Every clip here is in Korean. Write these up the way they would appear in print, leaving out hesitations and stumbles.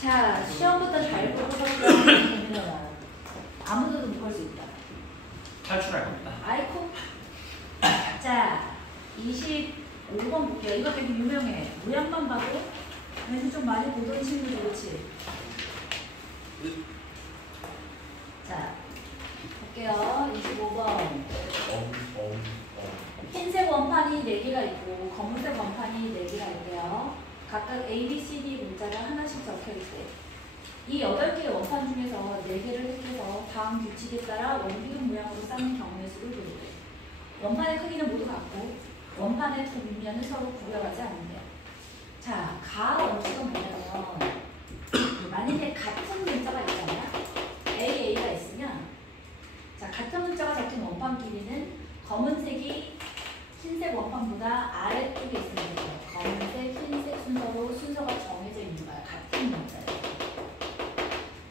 자, 시험부터 잘 보고 설명하면 재미나와. 아무도 못 볼 수 있다. 탈출할 겁니다. 아이코. 자, 25번 볼게요. 이거 되게 유명해. 모양만 봐도 왠지 좀 많이 보던 친구들, 그렇지? 자, 볼게요. 25번. 흰색 원판이 4개가 있고 검은색 원판이 4개가 있대요. 각각 A, B, C, D 문자가 하나씩 적혀있대. 이 8개의 원판 중에서 4개를 택해서 다음 규칙에 따라 원기둥 모양으로 쌓는 경우의 수를 고르래. 원판의 크기는 모두 같고 원판의 두 밑면은 서로 구별하지 않는데요. 자, 가 원칙은 뭐냐면 만약에 같은 문자가 있잖아요. A가 있으면 자, 같은 문자가 적힌 원판 길이는 검은색이 흰색 원판보다 아래쪽에 있으면 돼요. 검은색, 흰색 순서로 순서가 정해져 있는 거야. 같은 문자예요.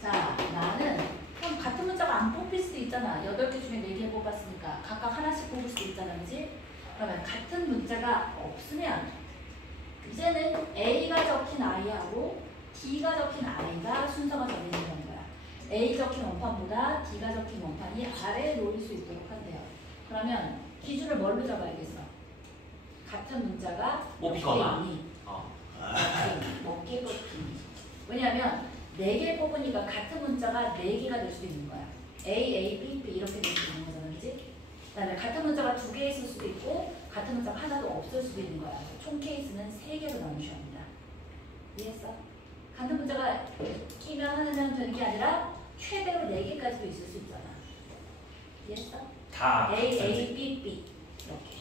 자, 나는 그럼 같은 문자가 안 뽑힐 수도 있잖아. 8개 중에 4개 뽑았으니까 각각 하나씩 뽑을 수 있잖아. 그지? 그러면 같은 문자가 없으면 이제는 A가 적힌 I하고 D가 적힌 I가 순서가 정해진다는 거야. A 적힌 원판보다 D가 적힌 원판이 아래에 놓일 수 있도록 한대요. 그러면 기준을 뭘로 잡아야겠어? 같은 문자가 뽑히거나 몇 개 뽑히니. 왜냐하면 4개 뽑으니까 같은 문자가 4개가 될 수도 있는 거야. A, B, B 이렇게 될 수 있는 거잖아. 그지? 그다음에 같은 문자가 2개 있을 수도 있고 같은 문자가 하나도 없을 수도 있는 거야. 총 케이스는 3개로 나누셔야 합니다. 이해했어? 같은 문자가 끼면 하나면 되는 게 아니라 최대로 4개까지도 있을 수 있잖아. 이해했어? 다 A, B, B 이렇게.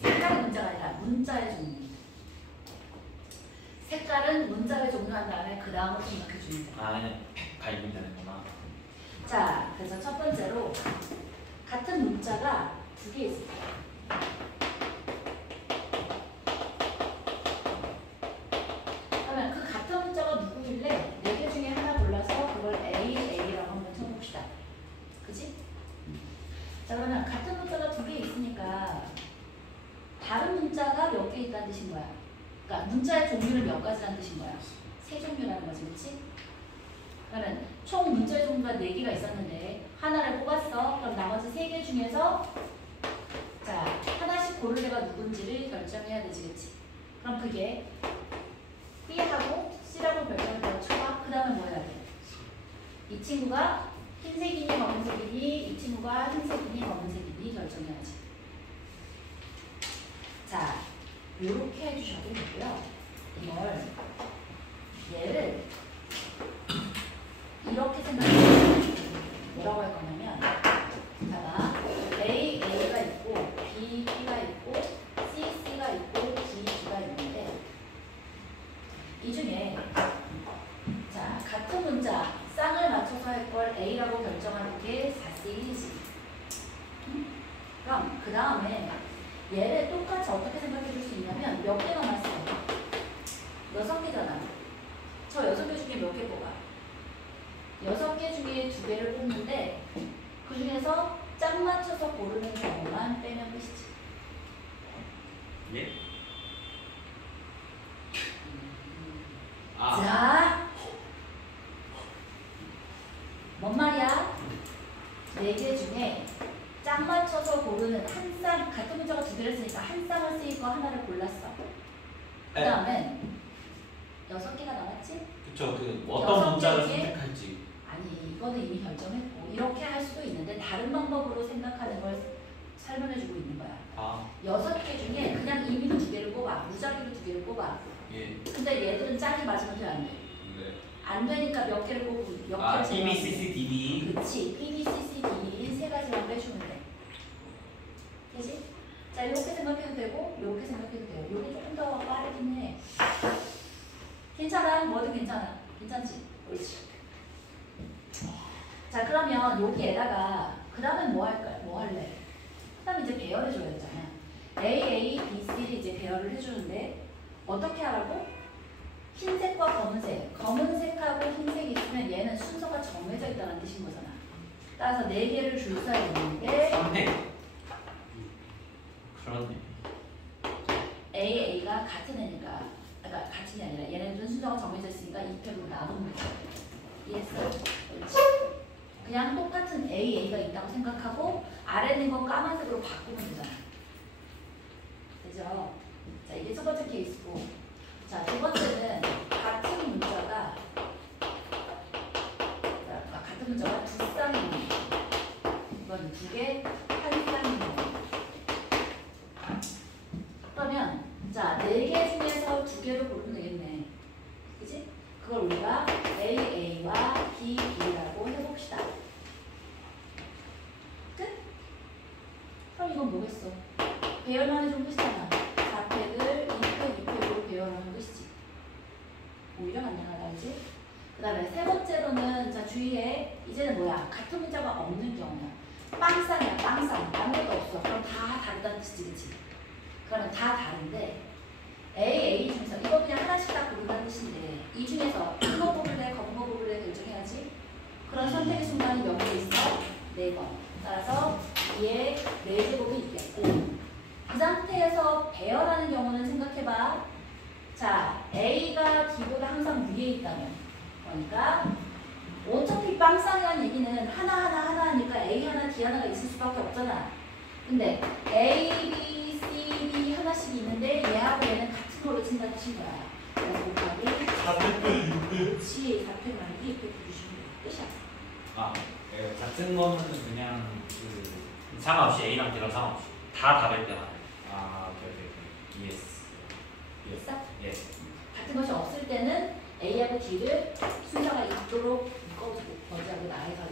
색깔의 문자가 아니라 문자의 종류. 색깔은 문자의 종류한 다음에 그 다음으로 생각해 주면 돼. 갈면 되는구나. 자, 그래서 첫 번째로 같은 문자가 2개 있을 거야. 그러면 그 같은 문자가 누구일래? 4개 중에 하나 골라서 그걸 A라고 한번 쳐봅시다. 그지? 자, 그러면 같은 문자가 2개 있으니까 다른 문자가 몇 개 있다는 뜻인 거야. 그러니까 문자의 종류를 몇 가지라는 뜻인 거야. 3종류라는 거지, 그렇지? 그러면 총 문자의 종류가 4개가 있었는데 하나를 뽑았어. 그럼 나머지 3개 중에서 자, 하나씩 고를 애가 누군지를 결정해야 되지, 그렇지? 그럼 그게 B하고 C라고 결정을 쳐봐. 그 다음에 뭐 해야 돼? 이 친구가 흰색이니 검은색이니 이 친구가 흰색이니 검은색이니 결정해야지. 자, 이렇게 해주셔도 되고요. 이걸 얘를 이렇게 생각해주세요. 뭐라고 할 거냐면 자, A가 있고 B가 있고 C가 있고 D가 있는데 이 중에 자, 같은 문자 쌍을 맞춰서 할 걸 A라고 결정하는 게 4C이지. 그럼 그 다음에 얘를 똑같이 어떻게 생각해 줄 수 있냐면 몇 개 남았어요? 6개잖아. 저 6개 중에 몇 개 뽑아? 6개 중에 2개를 뽑는데 그 중에서 짝 맞춰서 고르는 경우만 빼면 끝이지. 예? 자, 뭔 말이야? 4개 중에 짝 맞춰서 고르는 한 쌍, 같은 문자가 2개를 쓰니까 한 쌍을 쓰일 거 하나를 골랐어. 그 다음에 6개가 남았지? 그쵸. 그 어떤 문자를 중에 선택할지. 아니, 이거는 이미 결정했고 이렇게 할 수도 있는데 다른 방법으로 생각하는 걸 설명해주고 있는 거야. 6개 중에 그냥 임의로 2개를 뽑아. 무작위로 2개를 뽑아. 예. 근데 얘들은 짝이 맞으면 돼, 안 돼? 네. 안 되니까 몇 개를 뽑고 몇 개를 B, B, C, C, D, D. 그렇지. B, B, C, C, D 3가지만 빼주면 돼. 되지? 자, 이렇게 생각해도 되고 이렇게 생각해도 돼요. 이게 조금 더 빠르긴 해. 괜찮아? 뭐든 괜찮아. 괜찮지? 옳지. 자, 그러면 여기에다가 그 다음에 뭐 할까요? 뭐 할래? 그 다음에 이제 배열해줘야 되잖아. A, B, C를 이제 배열을 해주는데 어떻게 하라고? 흰색과 검은색. 검은색하고 흰색이 있으면 얘는 순서가 정해져 있다는 뜻인 거잖아. 따라서 4개를 줄 서야 되는데 선택. 그렇네. A가 같은 애니까, 그러니까 같은 게 아니라 얘네들은 순서가 정해져 있으니까 2표 전체로 나누면 돼. 이해했어? 그렇지? 그냥 똑같은 A가 있다고 생각하고 아래 있는 건 까만색으로 바꾸면 되잖아. 되죠? 자, 이게 첫 번째 케이스고, 자, 두 번째는 같은 문자가 두 쌍이 있는 거. 이건 두 개, 한 쌍이 있는 거. 그러면 자, 네 개 중에서 두 개로 고르면 되겠네. 그치? 그걸 우리가 AA와 BB라고 해봅시다. 끝? 그럼 이건 뭐겠어? 배열만 해주면 끝이잖아. 4팩을 2팩, 2팩으로 배열하면 끝이지. 오히려 간단하다, 그지? 그 다음에 세 번째로는, 자, 주의해. 이제는 뭐야? 같은 문자가 없는 경우야. 빵쌍이야, 빵쌍. 아무것도 없어. 그럼 다 다르다는 뜻이지, 그치? 그러면 다 다른데, A 중에서, 이거 그냥 하나씩 다 고른다는 뜻인데, 이 중에서 이거 고를래, 검거 고를래 결정해야지. 그런 선택의 순간이 몇 개 있어? 4번. 따라서 이에 4제곱이 있겠고, 그 상태에서 배열하는 경우는 생각해봐. 자, A가 B보다 항상 위에 있다면, 그러니까 어차피 빵쌍이라는 얘기는 하나 하니까 A 하나, D 하나가 있을 수밖에 없잖아. 근데 A, B, C, D 하나씩 있는데 얘하고 얘는 같은 걸로 친다는 뜻인 거야. 그래서 곱하기 4팩 4팩 만기 2팩 주시면 끝이야. 아, 네, 같은 거는 그냥 그 상관없이 A랑 D랑 상관없이 다 답일 때만. 아, 오케이. 예스. 됐어? 예. 같은 것이 없을 때는 A하고 D를 순서가 있도록 묶어주고 거지하고 나해서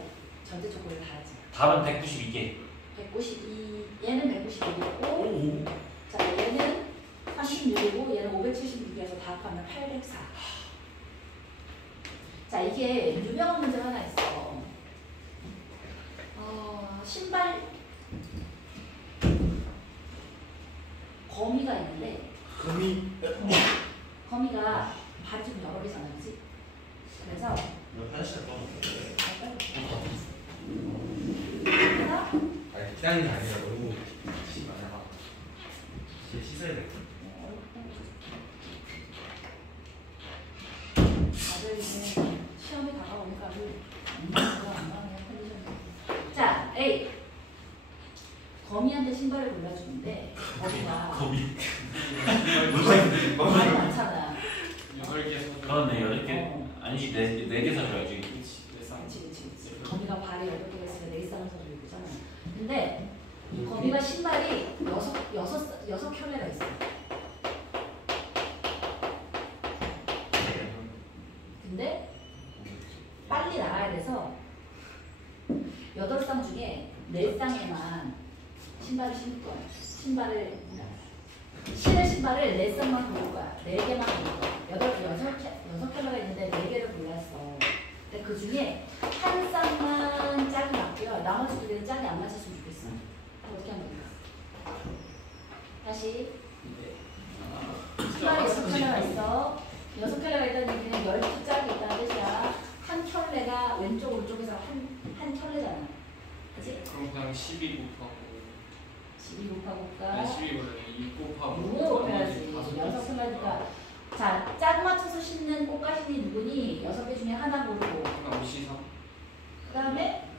전체적으로 다르지. 답은 192개. 192, 얘는 192고, 오. 자, 얘는 36이고, 얘는 576이어서 다 합하면 804. 자, 이게 유명한 문제가 하나 있어. 신발 거미가 있는데, 거미가 발이 좀 여러 개잖아, 그치? 그래서 화장실 가면 하나 아니 기다리는 게 아니라 너무 많아. 씻어야 돼. 다들 이제 시험이 다가오니까 아주 안 나오네요, 컨디션이. 자, A. 거미한테 신발을 골라주는데 거미가 많이 많잖아. 8개 그렇네, 8개. 아니지, 4개 사줘야지. 그치. 거미가 발이 8개가 있으면 4쌍을 사주고 있잖아. 근데 이 거미가 신발이 6켤레가 있어. 근데 빨리 나가야 돼서 8쌍 중에 4쌍에만 신발을 신을 거야. 신을 신발을 4쌍만 고를 거야. 4개만 고를 거야. 6켤레가 있는데 4개를 골랐어. 근데 그 중에 한 쌍만 짝이 맞고요. 나머지 2개는 짝이 안 맞았으면 좋겠어. 어떻게 하면 되겠어? 다시. 신발이 6켤레가 있어. 6켤레가 있다는 얘기는 12짝이 있다는 뜻이야. 한 켤레가 왼쪽 오른쪽에서 한 켤레잖아. 그치? 그럼 그냥 12 곱하고 12 곱하고가 아니 12보다는 6 곱하고 6을 곱해야지. 6켤레니까. 자, 짝 맞춰서 신는 꽃가신이 누구니? 6개 중에 하나 고르고. 그냥 53 그 다음에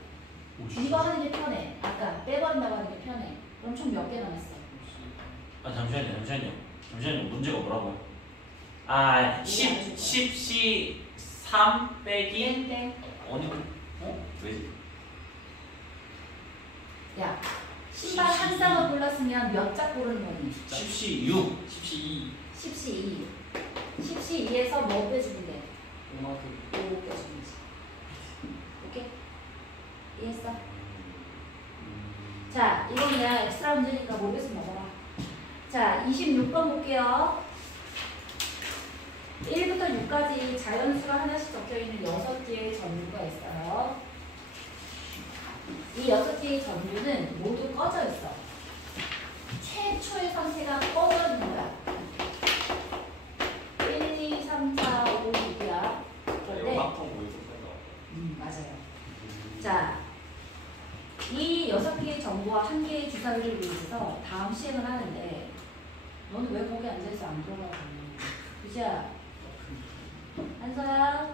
이거 하는 게 편해. 아까 빼버린다고 하는 게 편해. 그럼 총 몇 개 남았어? 아, 잠시만요. 문제가 뭐라고요? 아, 10C 3 빼기 땡땡. 어느 왜지? 야, 신발 한 쌍을 골랐으면 몇 짝 고르는 거니? 10C 6. 12 10시 2. 10시 2에서 뭐 빼주면 돼? 5만큼 5 빼주면 지 오케이? 이해했어? 자, 이건 그냥 엑스트라 문제니까 모르겠으면 먹어라. 자, 26번 볼게요. 1부터 6까지 자연수가 하나씩 적혀있는 6개의 전류가 있어요. 이 6개의 전류는 모두 꺼져 있어. 최초의 상태가 꺼져 있는 거야. 1, 2, 3, 4, 5, 6이야. 그런데 맞아요. 자, 이 6개의 정보와 1개의 주사위를 이용해서 다음 시행을 하는데 너는 왜 거기 앉아있어 안 들어가고? 그죠? 한서야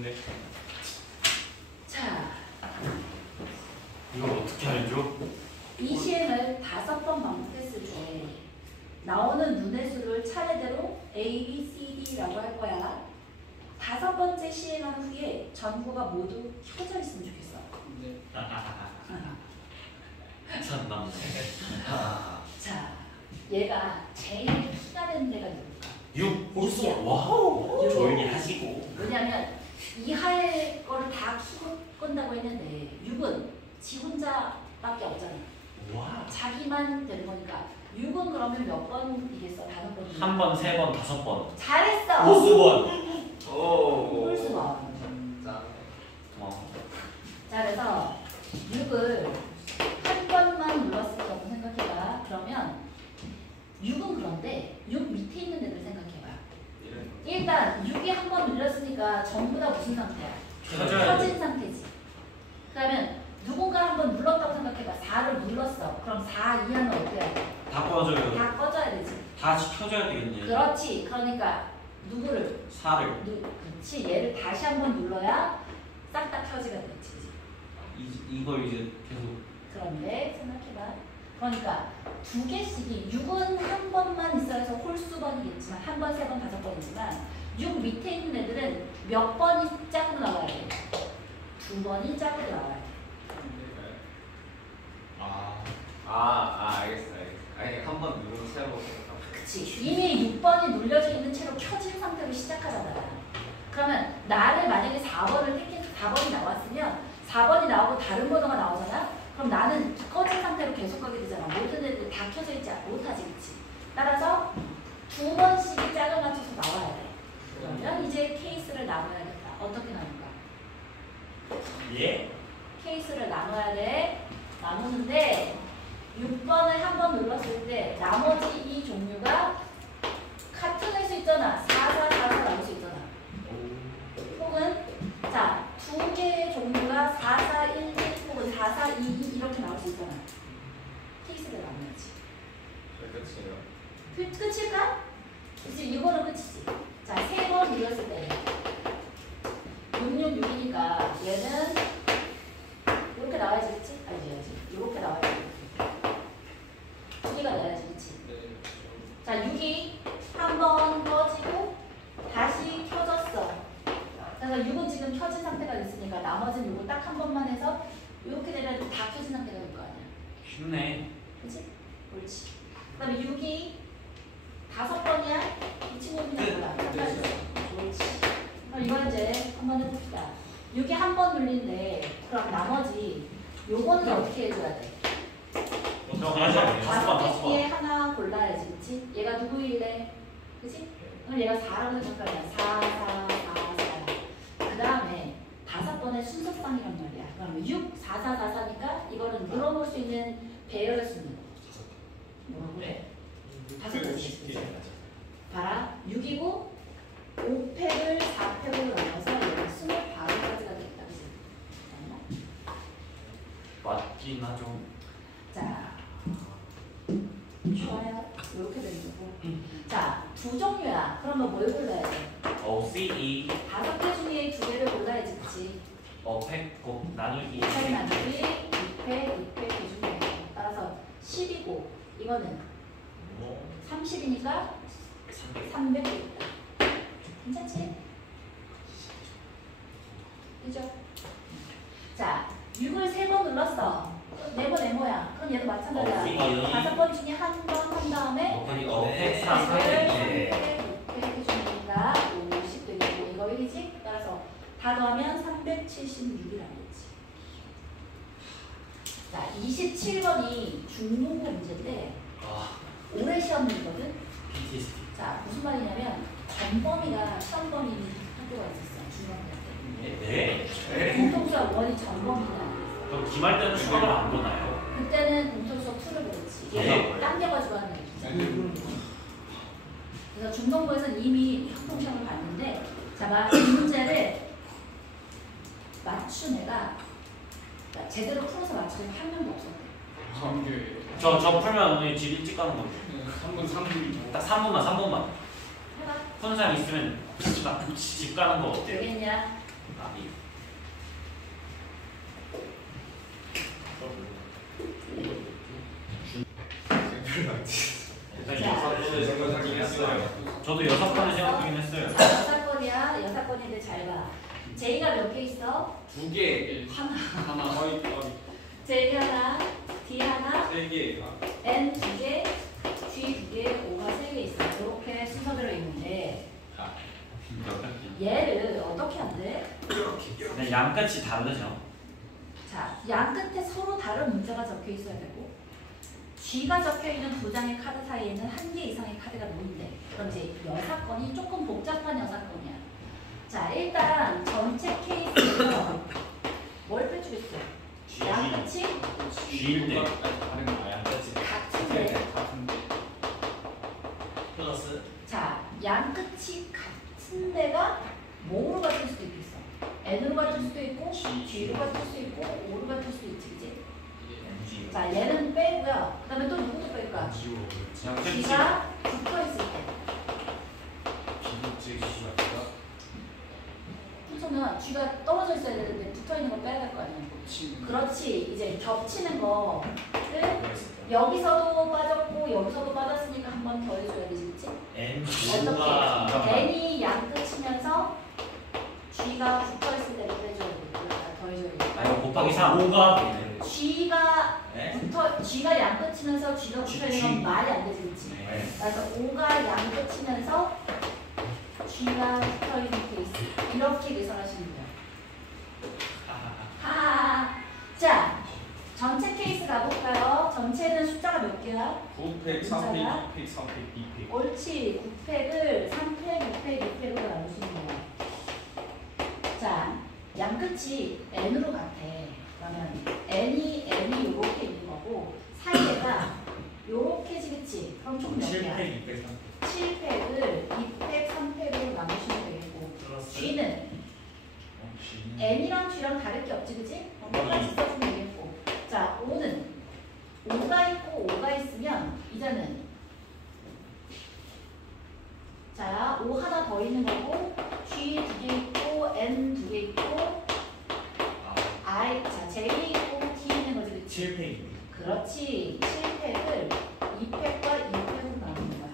근데 자, 이걸 어떻게 알죠? 이 시행을 5번 반복했을 때 나오는 눈의 수를 차례대로 A, B, C, D라고 할 거야. 5번째 시행한 후에 전구가 모두 켜져 있으면 좋겠어. 네. 참남. 자, 얘가 제일 키가 되는 데가 누굴까? 6. 육이야. 와우. 육. 조용히 하시고. 왜냐면 이하의 거를 다 키고 끈다고 했는데 6은 지 혼자밖에 없잖아. 와. 자기만 되는 거니까 6은 그러면 몇 번이겠어? 5번. 한 번, 세 번, 5번. 잘했어. 호수번. 오. 홀수번. 짱. 자, 그래서 6을 한 번만 눌렀을 거라고 생각해봐. 그러면 6은 그런데 6 밑에 있는 애들 생각해봐. 일단 6이 한 번 눌렸으니까 전부 다 무슨 상태야? 켜져야 돼. 켜진 상태지. 그러면 누군가 한 번 눌렀다고 생각해봐. 4를 눌렀어. 그럼 4 이하는 어떻게 해야 돼? 다 꺼져요. 다 꺼져야 되지. 다시 켜져야 되겠네. 그렇지. 그러니까 누구를? 4를. 그렇지. 얘를 다시 한 번 눌러야 싹 다 켜지가 되지. 그치? 이걸 이제 계속. 그런데 생각해봐. 그러니까 2개씩이 6은 한 번만 있어야 해서 홀수번이겠지만 한 번, 3번, 5번이지만 6 밑에 있는 애들은 몇 번이 짝으로 나와야 돼? 2번이 짝으로 나와야 돼. 알겠어. 아니 한번 누른 채로 생각하고. 그치. 이미 6번이 눌려져 있는 채로 켜진 상태로 시작하잖아. 그러면 나를 만약에 4번을 택해서 4번이 나왔으면 4번이 나오고 다른 번호가 나오잖아? 그럼 나는 꺼진 상태로 계속 가게 되잖아. 모든 애들 다 켜져 있지 못하지, 그치? 따라서 2번씩이 짝을 맞춰서 나와야 돼. 그러면 이제 케이스를 나눠야겠다. 어떻게 나눌까? 예? 케이스를 나눠야 돼. 나누는데 6번을 한 번 눌렀을 때 나머지 이 종류가 같은 할 수 있잖아. 4, 4, 4, 4 나올 수 있잖아. 혹은 자, 2개의 종류가 4, 4, 1, 1 혹은 4, 4, 2, 2 이렇게 나올 수 있잖아. 케이스를 나눠야지. 끝이에요. 끝일까? 그치, 이거는 끝이지. 자, 3번 눌렀을 때 666이니까 얘는 이렇게 나와야지, 그치? 아니지. 이렇게 나와야지. 2개가 나와야지, 그치? 자, 6이 한 번 꺼지고 다시 켜졌어. 그래서 6은 지금 켜진 상태가 됐으니까 나머지는 이거 딱 한 번만 해서 이렇게 되면 다 켜진 상태가 될 거 아니야. 쉽네. 그치? 옳지. 그 다음에 6이 5번이야? 이 친구는 그냥 몰라. 옳지. 그럼 이건 이제 한번 해봅시다. 6이 한 번 눌린데 그럼 나머지 요거는 어떻게 해줘야 돼? 맞아. 5개 중에 하나 골라야지, 그치? 얘가 누구일래? 그치? 그럼 얘가 4라고 생각하면 4, 4, 4, 4. 그 다음에 5번의 순서상이란 말이야. 그럼 6, 4, 4, 4, 4니까 이거는 늘어놓을 수 있는 배열의 수는 뭐라고 그래? 5개. 봐라. 6이고 5팩을 4팩으로 나눠서 얘가 24개까지가 되겠다. 그치? 맞긴 하죠. 자, 좋아요. 이렇게 되는 거고. 자, 2 종류야. 그러면 뭘 골라야 돼? C, 5개 중에 2개를 골라야지, 그치? 100곱 나누기 2팩 나누기 2팩, 2팩 기준이야. 따라서 10이고 이거는 30이니까 300 되겠다. 괜찮지? 그죠? 자, 6을 3번 눌렀어. 네모야. 그럼 얘도 마찬가지야. 5번 중에 한 번 한 다음에 100, 4, 4, 6팩 해주니까 50 되겠고 이거 1이지? 따라서 다 더하면 376이라겠지. 자, 27번이 중문고 문제인데 올해 시험 문제거든? PTSD. 자, 무슨 말이냐면 전범위가 시험범위 학교가 있었어. 중학교 네? 때. 공통수학 원이 전범위다. 그럼 기말 때는 수학을 안 보나요? 그때는 공통수학 2를 보겠지. 얘가 당겨가지고 하는 얘기지. 그래서 중동부에서는 이미 형통시험을 봤는데 자, 이 문제를 맞춘 애가 그러니까 제대로 풀어서 맞춘 애가 한 명도 없었대. 전교예요. 저 풀면 오늘 집 일찍 가는 거죠. 3분 3분이고. 딱 3분만. 해봐. 푸는 사람 있으면 집 가는 거 어때요? 되겠냐? 나비. 저도 6번을 생각하긴 했어요. 자, 6번이야. 6번인데 잘 봐. J가 몇 개 있어? 2개. 하나. 하나. J 하나, D 하나, 3개. N 2개, G 2개, O가 3개 있어. 이렇게 순서대로 있는데 얘를 어떻게 한대? 네, 양끝이 다르죠. 자, 양 끝에 서로 다른 문자가 적혀 있어야 되고 G가 적혀 있는 두 장의 카드 사이에는 한 개 이상의 카드가 놓인대. 그럼 이제 여사건이 조금 복잡한 여사건이야. 자, 일단 전체 케이스에서 뭘 빼주겠어요? 양 끝이 G일 때. 다른 거 양까지. 같은데. 같은데. 플러스 자, 양 끝이 같은 데가 뭐로 같을 수도 있겠어. N으로 같을 수도 있고, G로 같을 수도 있고, O로 같을 수도 있지, 그지? G. 자, 얘는 빼고요. 그 다음에 또 누구도 뺄까? 양끝이 G가 붙어 있을 때. 붙으면 G가 떨어져 있어야 되는데 붙어 있는 걸 빼야 될 거 아니야. 그렇지. 이제 겹치는 거를 여기서도 빠졌고 여기서도 빠졌으니까 한 번 더 해줘야 되지, 그치? N 어떻게? N이 양 끝이면서 G가 붙어 있을 때를 빼줘야 되겠다. 더 해줘야 되겠다. 아 이거 곱하기 3. 5가 G가 네? G가 양 끝이면서 G가 붙어 있는 건 말이 안 되지, 그치? 네. 그래서 5가 양 끝이면서 G가 붙어 있는 케이스. 이렇게 계산하시면 돼요. 하하하. 자, 전체 케이스 가볼까요? 전체는 숫자가 몇 개야? 9팩, 3팩, 2팩, 3팩, 2팩. 옳지. 9팩을 3팩, 5팩, 6팩으로 나누시면 돼요. 자, 양 끝이 n으로 같아. 그러면 n이 요렇게 있는 거고 사이에가 요렇게지, 그치? 그럼 총 몇 개야? 7팩, 2팩, 3팩 7팩을 2팩, 3팩으로 나누시면 되겠고 플러스 G는 G는 N이랑 G랑 다를 게 없지, 그치? 똑같이 써주면 되겠고. 자, 5는 5가 있고 5가 있으면 이제는 자, 5 하나 더 있는 거고 G 2개 있고 N 2개 있고 I, 자, J 있고 T 있는 거지, 그치? 7팩 그렇지. 7팩을 2팩과 2팩으로 나누는 거야.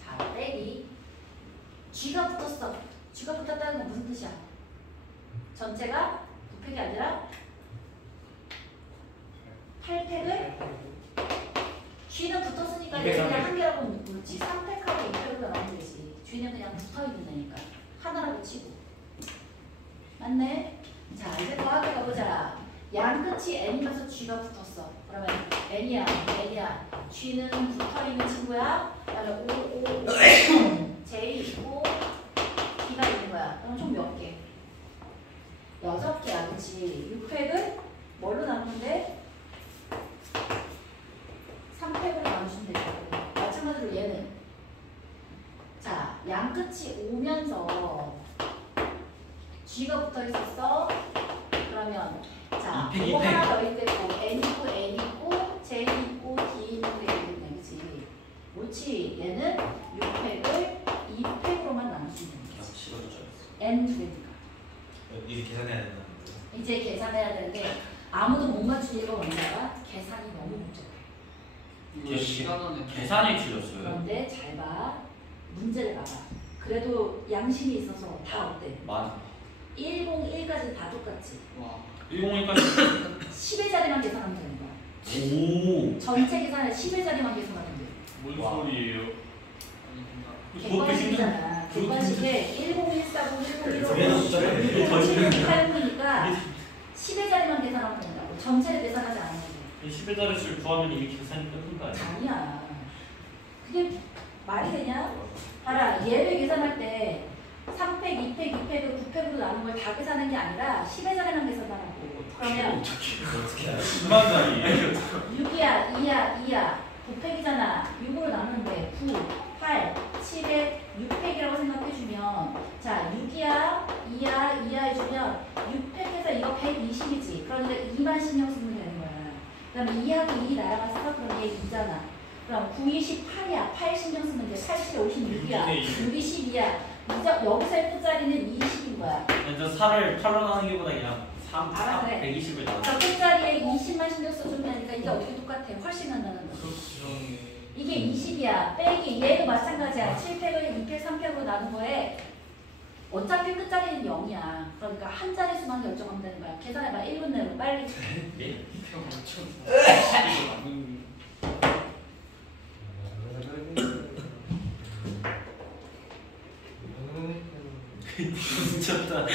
자, 빼기. G가 붙었어. G가 붙었다는 건 무슨 뜻이야? 전체가 9팩이 아니라 8팩을 G는 붙었으니까 얘는 그냥 한 개라고 묻지. 3팩하고 2팩으로 나누면 되지. G는 그냥 붙어있는 애니까 하나라고 치고. 맞네? 자, 이제 더하게 가보자. 양 끝이 N이면서 G가 붙었어. 그러면 N이야. G는 붙어있는 친구야. 그다음에 5, J 있고 D가 있는 거야. 그럼 총 몇 개? 6개야, 그치? 6팩을 뭘로 나누는데? 3팩으로 나누시면 되고. 마찬가지로 얘는 자, 양 끝이 오면서 G가 붙어 있었어. 그러면 자, 2팩, 5 2팩. 하나 더 있고 N 있고 N 있고 J 있고 D 있는 게 있는 거지. 옳지. 얘는 6팩을 2팩으로만 나누시면 되는 거지. 역시 이것도 좀 N 두 개니까. 이제 계산해야 된다는 거죠? 이제 계산해야 되는데 아무도 못 맞춘 이유가 뭔가 계산이 너무 복잡해. 이거 시간 안에 계산이 틀렸어요. 그런데 잘 봐. 문제를 봐봐. 그래도 양심이 있어서 다 어때? 맞아. 101까지 다 똑같지. 와. 101까지 10의 자리만 계산하면 되는 거야. 오. 전체 계산을 10의 자리만 계산하면 돼. 뭔 와. 소리예요? 객관식이잖아. 객관식에 1014분, 저게는 숫자를 1018분이니까 10의 자리만 계산하면 된다고. 전체를 계산하지 않아도 돼. 10의 자릿수를 구하면 이게 계산이 끝난 거 아니야? 아니야. 그게 말이 되냐? 봐라. 얘를 계산할 때 3팩, 2팩, 2팩을 9팩으로 나눈 걸 다 계산하는 게 아니라 10의 자리만 계산하라고. 그러면 어떻게 해야 10만 자리. 6이야, 2야. 9팩이잖아. 6으로 나누는데 9, 8, 7에 6팩이라고 생각해주면 자, 6이야, 2야 해주면 6팩에서 이거 120이지. 그러니까 2만 신경 쓰면 되는 거야. 그 다음에 2하고 2 날아갔어? 그럼 얘 2잖아. 그럼 9, 28이야. 8 신경 쓰면 돼. 8, 7, 56이야. 6이 12야. 여기서 F자리는 20인 거야. 거야. 먼저 4를 8로 나누는 게보다 그냥 3, 알아, 4, 그래. 120을 나누는 자, 끝자리에 20만 신경 써준다니까 이게 어떻게 똑같아? 훨씬 난다는 거지. 그렇지. 이게 20이야. 빼기 얘도 마찬가지야. 7팩을 2팩, 3팩으로 나눈 거에 어차피 끝자리는 0이야. 그러니까 한 자리 수만 결정하면 되는 거야. 계산해봐. 1분 내로 빨리. 게. 이거 엄청 이거 남은 미쳤다.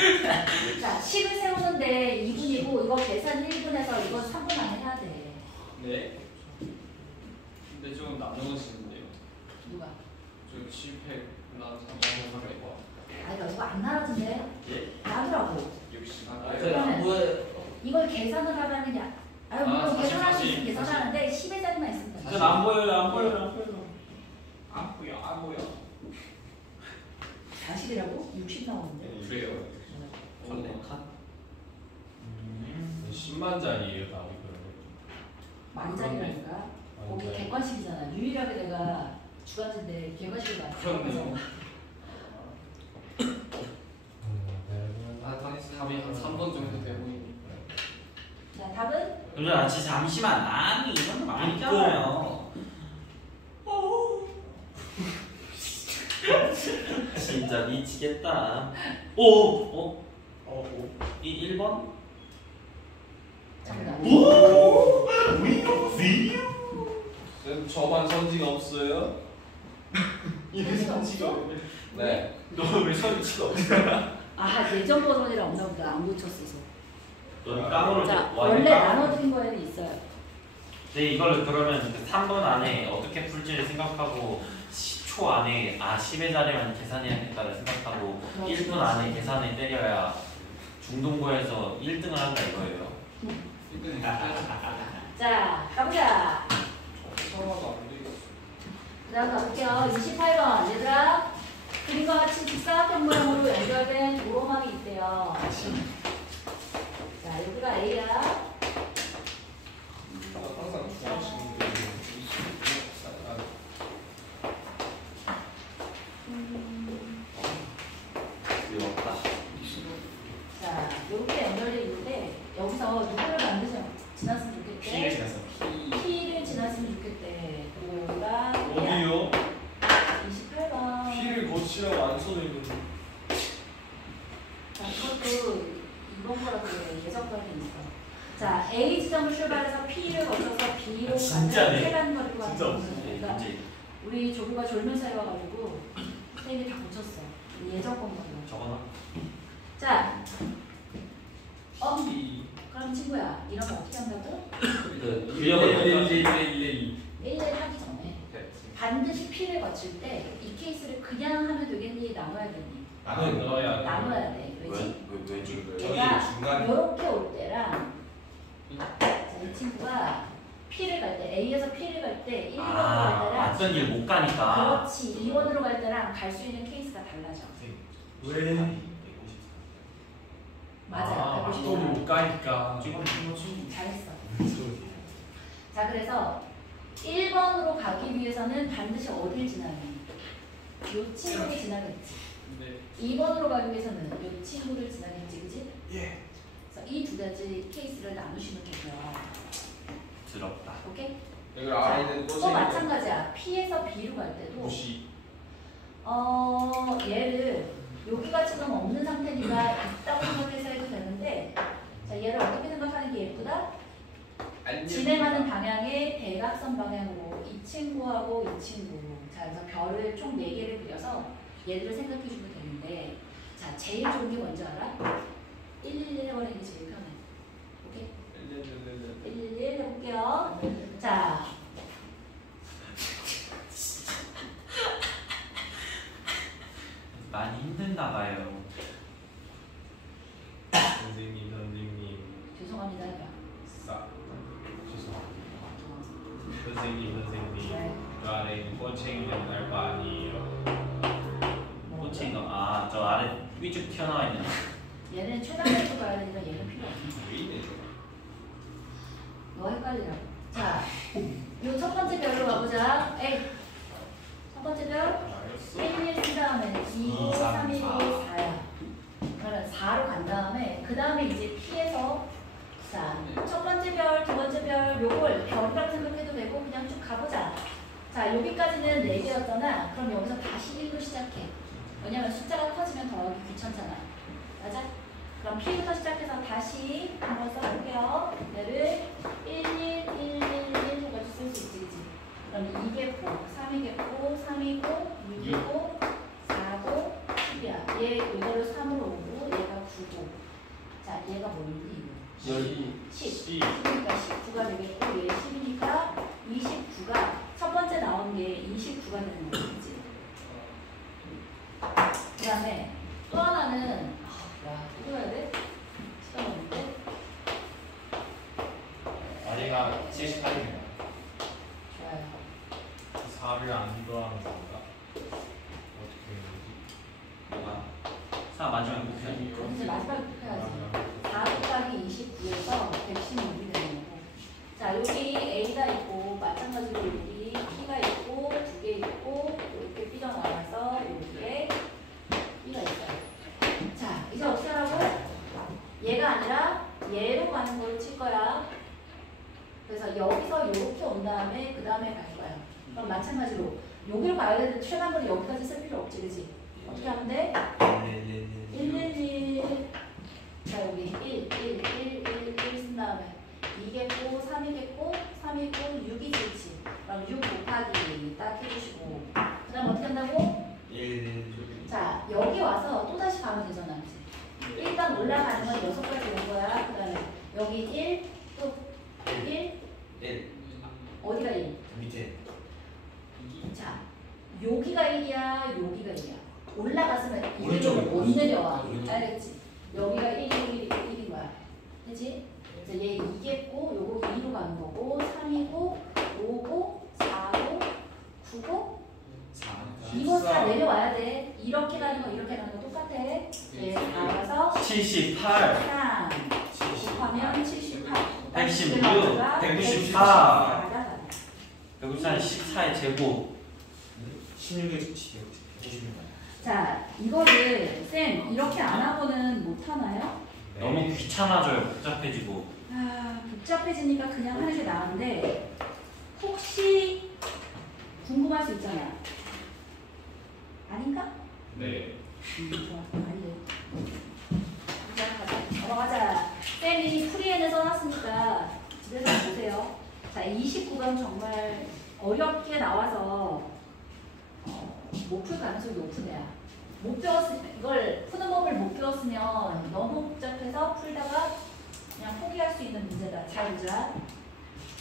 자, 10을 세우는데 2분이고 이거 계산 1분에서 이거 3분 안에 해야 돼. 네. 근데 좀 나누어지는데요. 누가? 저 7팩 나 300원. 아니, 이거 안 나눠진대. 예? 나더라고. 60. 그러면 이걸 계산을 하라는 게 아유, 물론 40, 계산할 수 40, 있으면 계산하는데 10의 자리만 있으면 돼. 진짜 안 보여요, 안 보여요, 안 보여요. 안 보여 안 보여. 40이라고? 60 나오는데. 그래요. 좋네. 컷. 10만짜리예요, 답이 만짜리라니까. 거기 만짜리. 객관식이잖아. 유일하게 내가 주관인데 객관식을 그렇네요. 답이 한 3번 정도 되고 있는. 자, 답은? 그럼 잠시만. 아니 이건 좀 아니잖아요. 진짜 미치겠다. 오! 어? 이 1번? 정답. 쌤, 저만 선지가 없어요? 선지가 없어? 네. 너왜 선지가 없어? 아, 예전 버전이라 없나 보다. 안 고쳤어서. 넌 까먹을 때 자, 와, 원래 이거 까먹을 나눠드린 거에는 있어요. 네, 이걸 그러면 그 3번 안에 어떻게 풀지를 생각하고 10초 안에 10의 자리만 계산해야겠다를 생각하고 그렇지, 1분 안에 계산을 때려야 중동고에서 1등을 한다 이거예요. 이거는 자, 가보자. 서로도 안 되겠어. 그 다음 가볼게요. 28번. 얘들아, 그림과 같이 직사각형 모양으로 연결된 도로망이 있대요. 자, 여기가 A야. 항상 중앙식인데. 어렵다. 자, 이렇게 연결되어 있는데 여기서 누구를 지났으면 좋겠대? P를 지나서 P를 지났으면 좋겠대. 그리고 여기가 어디요? 28번. 피를 거치라고 안 써있는데. 자, 이것도 이번 거라고 그래. 예전 거에 있어. 자, A 지점을 출발해서 P를 거쳐서 B로 진짜네. 가는 거리고 진짜 가는 없어. 거는 그러니까 문제 우리 조교가 졸면서 해와가지고 선생님이 다 고쳤어. 예전 거거든. 적어놔. 자, 그럼 친구야, 이러면 어떻게 한다고? A를 하기 전에 반드시 P를 거칠 때 이 케이스를 그냥 하면 되겠니? 나눠야 되니? 나는 넣어야 돼. 나눠야 돼. 왜지? 왜지? 얘가 중간에. 이렇게 올 때랑 자, 이 친구가 P를 갈 때, A에서 P를 갈 때 1번으로 갈 때랑 맞던 길 못 가니까. 그렇지, 2번으로 갈 때랑 갈 수 있는 케이스가 달라져. 왜? 맞아. 또 못 가니까. 지금 잘했어. 자, 그래서 1번으로 가기 위해서는 반드시 어딜 지나니? 요 친구를 지나겠지. 네. 2번으로 가기 위해서는 요 친구를 지나겠지, 그치? 예. 그래서 이 두 가지 케이스를 나누시면 되고요. 더럽다. 오케이? 여기 아이는 또 마찬가지야. P에서 B로 갈 때도 무시. 얘를 여기가 지금 없는 상태니까 있다고 생각해서 해도 되는데 자, 얘를 어떻게 생각하는 게 예쁘다? 진행하는 방향의 대각선 방향으로 이 친구하고 이 친구. 자, 그래서 별을 총 4개를 그려서 얘들을 생각해 주면 되는데 자, 제일 좋은 게 뭔지 알아? 111 해버리는 게 제일 편해. 오케이? 111 해볼게요. 자, 많이 힘든가 봐요. 선생님. 죄송합니다. 싸. 죄송합니다. 선생님. 네. 그 안에 있는 꼬챙이는 날 거 아니에요. 호칭이가 저 아래 삐쭉 튀어나와 있는. 얘는 최단적으로 가야 되니까 얘는 필요 없어. 왜 이래? 너 헷갈리라고. 자, 요 첫 번째 별로 가보자. 에이, 첫 번째 별 1, 1 쓴 다음에 2, 3, 1, 2, 4야. 그러면 여기까지는 4개였잖아. 그럼 여기서 다시 1로 시작해. 왜냐면 숫자가 커지면 더하기 귀찮잖아. 맞아? 그럼 P부터 시작해서 다시 한번 써볼게요. 얘를 1, 1, 1, 1, 1 해가지고 쓸 수 있지, 그치? 그럼 2겠고, 3이겠고, 3이고, 6이고, 4고, 10이야. 얘 이거를 3으로 오고, 얘가 9고. 자, 얘가 뭐니? 10. 10이니까 19가 되겠고, 얘 10이니까 29가 첫 번째 나온 게 29가 되는 거지. 그 다음에 또 하나는 이거 해야 돼? 시간 없는데? 아래가 78입니다. 좋아요. 4를 안 더하는 건가? 어떻게 되는 뭐가? 4 마지막에 곱해야지. 그럼 이제 마지막에 곱해야지. 4 곱하기 29에서 116이 되는 거고. 자, 여기 A가 있고, 마찬가지로 여기 P가 있고, 2개 있고, 이렇게 삐져나와서 여기에 B가 있어요. 자, 이제 어떻게 하라고? 얘가 아니라 얘로 가는 걸 칠 거야. 그래서 여기서 이렇게 온 다음에 그 다음에 갈 거야. 그럼 마찬가지로 여기로 가야 되는데 최단거리 여기까지 쓸 필요 없지, 그지? 어떻게 하면 돼? 1, 1, 1. 자, 여기 1, 1, 1, 1, 1 쓴 다음에 2겠고, 3이겠고, 3이고, 6이 좋지. 그럼 6 곱하기 딱 해주시고. 그 다음 어떻게 한다고? 1. 자, 여기 와서 또 다시 가면 되잖아, 그치? 일단 올라가는 건 6가지 온 거야. 그 다음에 여기 1, 또 1, 1. 어디가 1? 밑에. 자, 여기가 1이야, 여기가 1이야. 올라갔으면 오른쪽으로 이대로 못 내려와. 오른쪽. 알겠지? 여기가 1, 1, 1인 거야. 그치? 그래서 얘 2겠고, 요거 2로 가는 거고, 3이고, 5고, 4고, 9고, 4. 이거 다 내려와야 돼. 이렇게 가는 거, 이렇게 가는 거 똑같아. 얘 나와서 78, 3 곱하면 78. 116, 194. 맞아. 194는 14의 제곱. 16에 90입니다. 자, 이거를 쌤 이렇게 안 하고는 못 하나요? 너무 귀찮아져요. 복잡해지고. 아, 복잡해지니까 그냥 하는 게 나은데 혹시 궁금할 수 있잖아. 아닌가? 네. 좋아. 아니래. 자, 가자. 넘어가자. 쌤이 프리엔을 써놨으니까 집에서 보세요. 자, 29번 정말 어렵게 나와서 못 풀 가능성이 높은 애야. 못 배웠으면, 이걸 푸는 법을 못 배웠으면 너무 복잡해서 풀다가 그냥 포기할 수 있는 문제다. 잘 보자.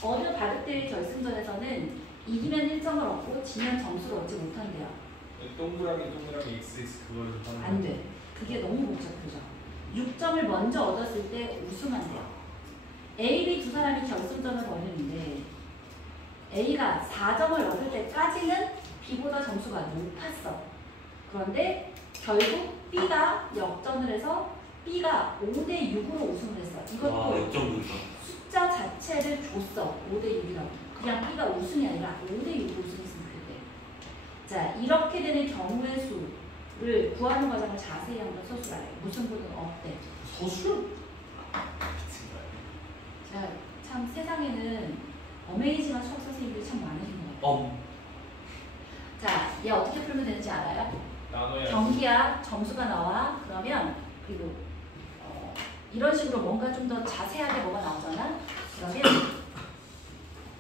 어느 바둑대회 결승전에서는 이기면 1점을 얻고 지면 점수를 얻지 못한대요. 동그라미 XX 그걸 하는 안 돼. 그게 너무 복잡해져. 6점을 먼저 얻었을 때 우승한대요. A, B 두 사람이 결승전을 벌이는데 A가 4점을 얻을 때까지는 B보다 점수가 높았어. 그런데 결국 B가 역전을 해서 B가 5대 6으로 우승을 했어. 와, 이것도 역전부터. 숫자 자체를 줬어. 5대 6이라고. 그냥 B가 우승이 아니라 5대 6으로 우승했으면 좋겠대. 자, 이렇게 되는 경우의 수를 구하는 과정을 자세히 한번 서술하래. 무승부는 없대. 서술? 자, 참 세상에는 어메이징한 수학 선생님들이 참 많으신 것 같아요. 자, 얘 어떻게 풀면 되는지 알아요? 나눠야 경기야, 점수가 나와. 그러면 그리고 이런 식으로 뭔가 좀 더 자세하게 뭐가 나오잖아. 그러면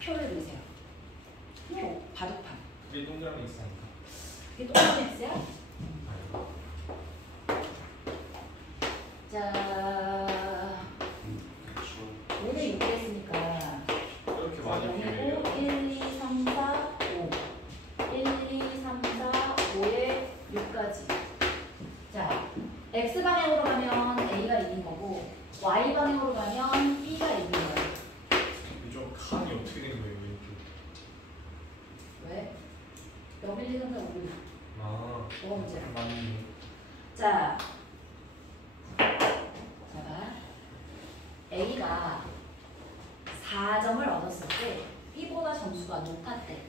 표를 넣으세요. 표, 바둑판. 그게 동그라미 X니까. 이게 똑같은 X야? 자, 5대 6 했으니까 이렇게 많이 0이고 비밀해요. 1, 2, 3, 4, 5 1, 2, 3, 4, 5에 6까지. 자, X방향으로 가면 A가 이긴 거고 Y방향으로 가면 B가 이긴 거예요. 좀 칸이 어떻게 된 거예요, 이렇게? 왜? 0, 1, 2, 3, 4, 5, 6 아, 뭐가 문제야? 맞네. 자, 봐봐. A가 4점을 얻었을 때 B보다 점수가 높았대.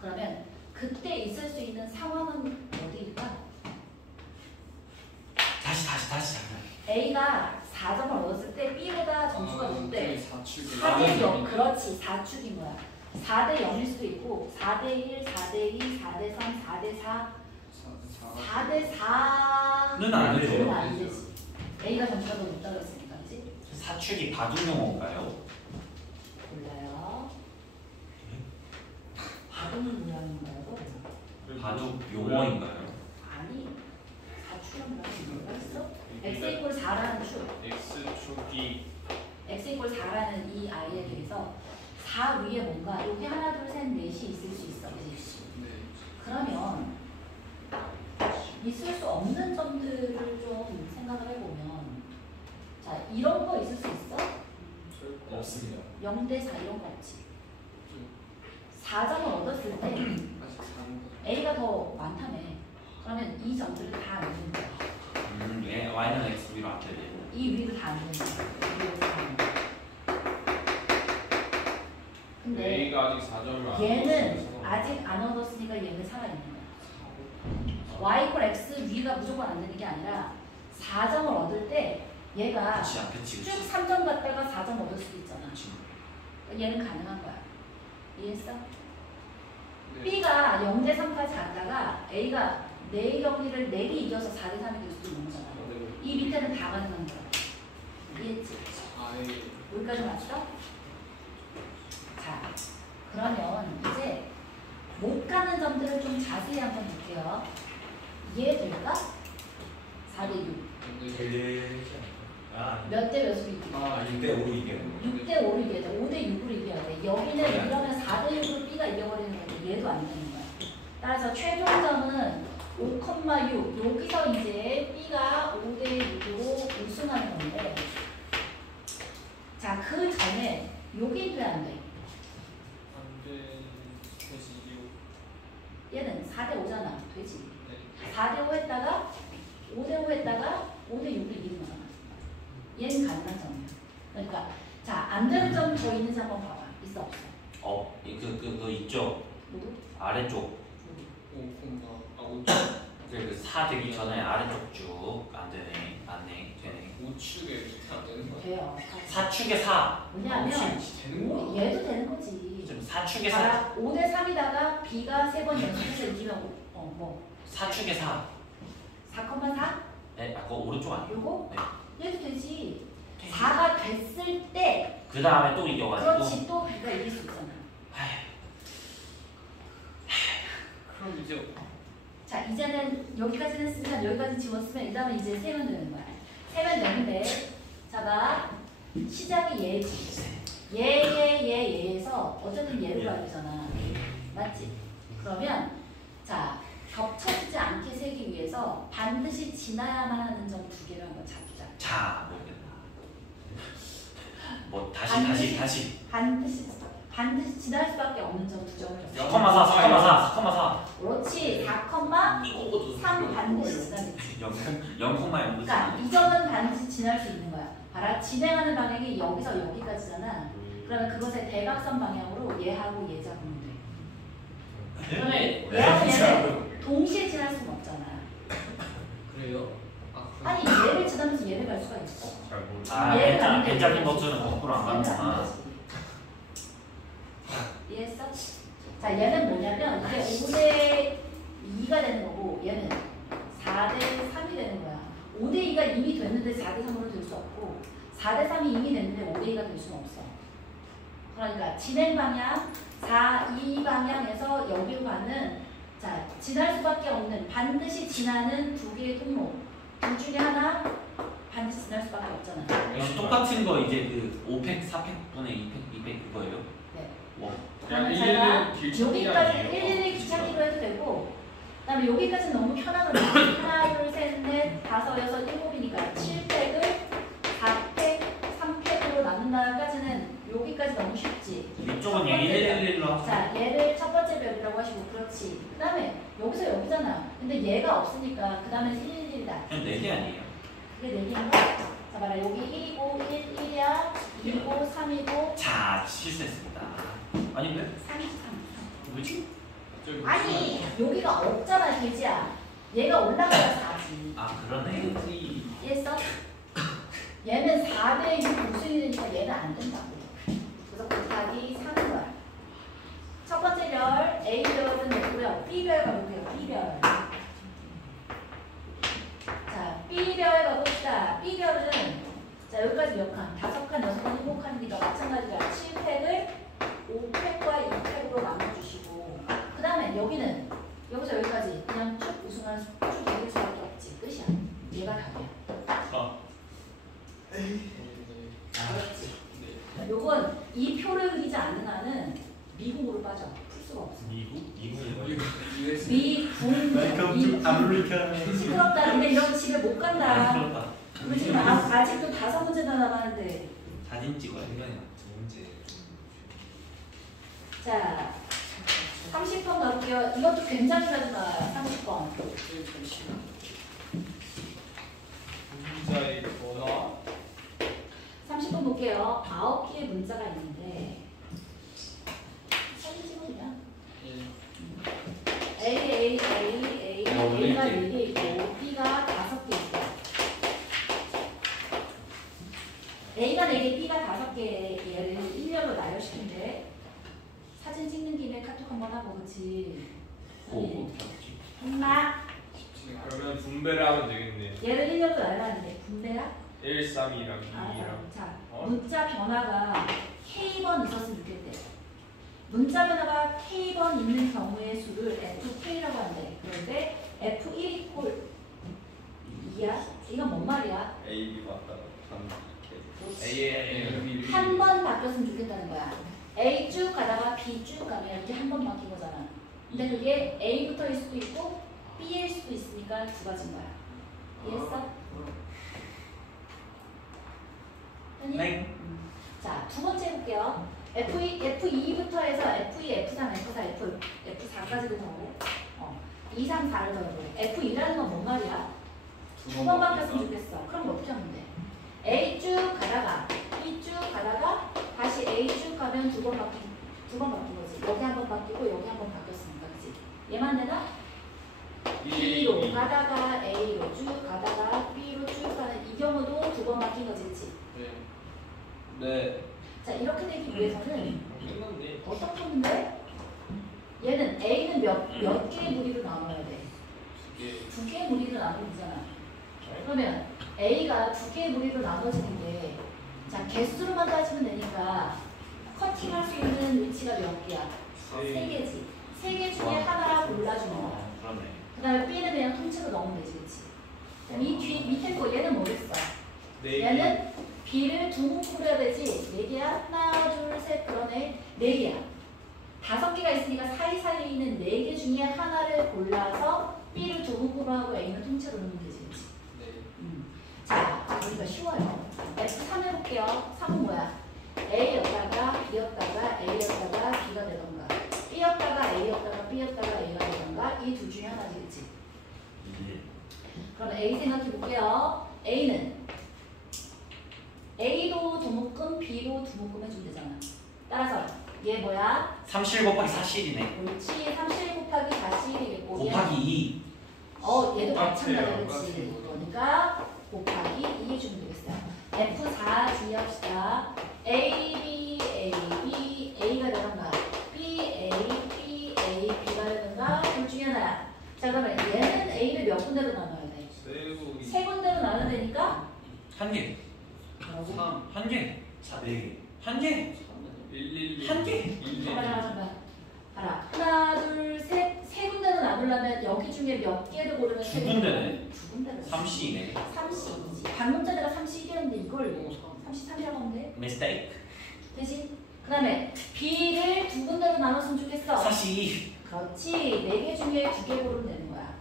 그러면 그때 있을 수 있는 상황은 어디일까? 다시. A가 4점을 얻었을 때 B보다 점수가 높대. 4축이 4대 0, 그렇지. 4축인 거야. 4대 0일 수도 있고 4대 1, 4대 2, 4대 3, 4대 4, 4대 4는 안 되죠. 안 되지. A가 전체가 더 높다고 했으니까, 그치? 사축이 바둑 용어인가요? 몰라요. 바둑은 모양인가요? 바둑 용어인가요? 아니, 4축은 뭐가 있어? x 이퀄 4라는 축. X축이 x 이퀄 4라는 이 아이에 대해서 4 위에 뭔가 여기 하나, 둘, 셋, 넷이 있을 수 있어, 그치? 네. 그러면 있을 수 없는 점들을 좀 생각을 해보면 자, 이런 거 있을 수 있어? 없습니다. 0대 4 이런 거 없지. 4점을 얻었을 때 아직 사는 거. A가 더 많다며. 그러면 이 점들을 다 안 되는 거야. 예, y는 x 위로 안 되네. 이 위를 다 안 되는 거야. 이 위를 다 안 되는 거야. 근데 A가 아직 4점을 안 얘는 얻었으면 아직 안 얻었으니까 얘는 살아있는 거야. y 이퀄 x 위가 무조건 안 되는 게 아니라 4점을 얻을 때 얘가 그치, 그치, 쭉 그치. 3점 갔다가 4점 얻을 수도 있잖아. 그치. 얘는 가능한 거야. 이해했어? 네. B가 0대 3까지 갔다가 A가 내 경기를 4개 이겨서 4대 3이 될 수도 있는 거잖아. 이 밑에는 다 가능한 거야. 이해했지? 아예 여기까지 맞죠? 자, 그러면 이제 못 가는 점들을 좀 자세히 한번 볼게요. 이해될까? 4대 6. 되지 않을까? 몇 대 몇으로 이기게? 아 6대 5로 이겨요. 6대 5로 이겨야 돼. 5대 6으로 이겨야 돼. 여기는 이러면 4대 6으로 B가 이겨버리는 건데 얘도 안 되는 거야. 따라서 최종점은 5,6. 여기서 이제 B가 5대 6으로 우승하는 건데 자, 그 전에 여긴 왜 안 돼? 안돼 되시요. 얘는 4대 5잖아. 되지. 네. 4대 5 했다가 5대 5 했다가 5대 6을 이기는 거잖아. 얘는 가능한 점이야. 그러니까 자, 안 되는 점 더 있는지 한번 봐봐. 있어 없어? 그 이쪽 모두? 아래쪽 5,4 4 되기 전에 아래쪽 쭉 안 되네, 맞네, 되네. 5축에 밑에 안 되는 거야? 돼요. 사축의 4. 왜냐하면 되는 거야? 얘도 되는 거지. 좀 사축의 4. 자, 5대 3이다가 B가 3번 연속해서 이기면 사축의 4. 4,4? 네, 아까 오른쪽 아니에요? 요거? 네. 얘도 되지. 4가 됐을 때 그 다음에 또 이겨가지고. 그렇지 또 B가 이길 수 있잖아. 그럼 이제 자, 이제는 여기까지는 쓰면 여기까지 지웠으면 이 다음에 이제 세면 되는 거야. 세면 되는데 자봐. 시작이 얘지. 얘에서 어쨌든 얘로 가야 되잖아. 맞지? 그러면 자, 겹쳐지지 않게 세기 위해서 반드시 지나야만 하는 점 2개를 한번 찾자. 자, 뭐 다시. 반드시 지날 수밖에 없는 점 2점을 4,4. 그렇지. 4,3 반드시 지나겠지. 0,0. 그러니까 이 점은 반드시 지날 수 있는 거야. 봐라. 진행하는 방향이 여기서 여기까지잖아. 그러면 그것의 대각선 방향으로 얘하고 얘 잡으면 돼. 그러면 얘하고 얘를 동시에 지날 수는 없잖아. 그래요? 아니 얘를 지나면서 얘를 갈 수가 있어. 잘 모르. 아, 벤자민 버튼은 거꾸로 안 가는구나. 이해했어? 자, 얘는 뭐냐면 이게 5대 2가 되는 거고 얘는 4대 3이 되는 거야. 5대 2가 이미 됐는데 4대 3으로 될 수 없고 4대 3이 이미 됐는데 5대 2가 될 수는 없어. 그러니까 진행 방향 4, 2 방향에서 여기로 가는 자, 지날 수밖에 없는 반드시 지나는 2개의 통로 둘 중에 하나 반드시 지날 수밖에 없잖아. 역시 똑같은 거 이제 그 5팩, 4팩분의 2팩 그거예요? 네. 와. 그러면 그냥 제가 111 길찾기 여기까지 아니에요? 111 귀찮기로 해도 되고 그다음에 여기까지는 너무 편하거든요. 하나, 둘, 셋, 넷, 다섯, 여섯, 일곱이니까 7팩을 4팩, 3팩으로 나눈다까지는 여기까지 너무 쉽지. 이쪽은 얘 111로 하자. 자, 얘를 첫 번째 별이라고 하시고 그렇지. 그 다음에 여기서 여기잖아. 근데 얘가 없으니까 그 다음에 111이다. 그냥 4개 아니에요? 그게 4개인가? 자, 봐라. 여기 1이고 1이야. 2이고 3이고 자, 실수했습니다. 아닌데? 33. 뭐지? 아니, 여기가 없잖아, 돼지야. 얘가 올라가야 4지. 아, 그러네. 이해했어? 얘는 4대 6 우승이 되니까 얘는 안 된다고. 그래서 곱하기 3인 거야. B별은 자 여기까지 몇 칸? 5칸, 6칸, 7칸이니까 마찬가지로 7팩을 5팩과 2팩으로 나눠주시고 그 다음에 여기는 여기서 여기까지 그냥 쭉 우승한 쭉 읽을 수밖에 없지. 끝이야. 얘가 답이야. 알았지? 네. 요건 이 표를 그리지 않는 한은 미국으로 빠져. 풀 수가 없어. 미국? US. 미국. 아메리카. 시끄럽다. 근데 이런 집에 못 간다. 그렇다. 우리 지금 아직도 5문제나 남았는데. 사진 찍어야 돼. 두 문제. 자, 30번 가볼게요. 이것도 굉장히 자주 나와요. 30번. 잠시만. 문자의 번호. 30번 볼게요. 9개의 문자가 있는데 사진 찍어 그냥. A, A가 4개 있고 B가 5개 있고 A가 4개, B가 5개 얘를 일렬로 나열시킨대. 사진 찍는 김에 카톡 한번 하고 그치? 오. 엄마 그러면 분배를 하면 되겠네. 얘를 일렬로 나열하는데 분배야? 1, 3이랑 아, 2랑. 자, 어? 문자 변화가 K번 있었으면 좋겠대. 문자 변화가 K번 있는 경우의 수를 FK라고 한대. 그런데 F1 이퀄 2야? 이건 뭔 말이야? A, B 맞다가 A. 한 번 바뀌었으면 좋겠다는 거야. A 쭉 가다가 B 쭉 가면 이렇게 한 번 바뀐 거잖아. 근데 그게 A부터일 수도 있고 B일 수도 있으니까 두 가지인 거야. 이해했어? 네. 자, 두 번째 해볼게요. F2부터 해서 F2, F3, F4, F4까지도 더하고 2, 3, 4를 더하고 F2라는 건 뭔 말이야? 두 번 바뀌었으면 좋겠어. 그럼 어떻게 하면 돼? A 쭉 가다가 B 쭉 가다가 다시 A 쭉 가면 두 번 바뀐 거지. 여기 한 번 바뀌고 여기 한 번 바뀌었으니까 그치? 얘만 되나? B로 가다가 A로 쭉 가다가 B로 쭉 가는 이 경우도 두 번 바뀐 거지 그치? 네. 자 이렇게 되기 위해서는 끝났네. 어떻게 하는데? 얘는 A는 몇 개의 무리로 나눠야 돼? 두 개의 무리로 나누면 되잖아. 그러면 A가 두 개의 무리로 나눠지는 게 자 개수로만 따지면 되니까 커팅할 수 있는 위치가 몇 개야? 세 개지. 세 개 중에 하나 골라주는 거야. 그렇네. 그 다음에 B는 그냥 통째로 넣으면 되지 그치? 그럼 이 뒤 밑에 거 얘는 뭐겠어? 네. 얘는 B를 두 묶음으로 해야 되지. 4개야? 하나, 둘, 셋, 그러네. 4개야. 5개가 있으니까 사이사이에 있는 4개 중에 하나를 골라서 B를 두 묶음으로 하고 A는 통째로 넣으면 되지. 그치? 자, 여기가 쉬워요. F3 해볼게요. 3은 뭐야? A였다가 B였다가 A였다가 B가 되던가 B였다가 A였다가 B였다가 A가 되던가 이 둘 중에 하나지. 그치? 그럼 A 생각해볼게요. A는 A로 두 묶음, B로 두 묶음 해주면 되잖아. 따라서 얘 뭐야? 37 곱하기 40이네. 옳지. 37 곱하기 41이겠고 곱하기 2. 얘도 마찬가지야. 똑같아요. 그렇지. 그러니까 곱하기 2 해주면 되겠어요. F4 주의합시다. A, B, A, B, A가 되던가 B, A, B, A, B가 되던가 둘 중에 하나야. 자 그러면 얘는 A를 몇 군데로 나눠야 돼? 세 군데로 나눠야 되니까 한 개. 뭐라고? 한 개. 자, 4개. 한 개. 1, 한 개. 잠깐만. 봐라. 하나, 둘, 셋. 세 군데로 나누려면 여기 중에 몇 개를 고르면 두 군데네. 두 군데로. 3C네. 30이지. 방금 전에 31이었는데 이걸 33이라고 하면 돼? mistake. 되지? 그 다음에 B를 두 군데로 나눴으면 좋겠어. 42. 그렇지. 4개 중에 2개 고르면 되는 거야.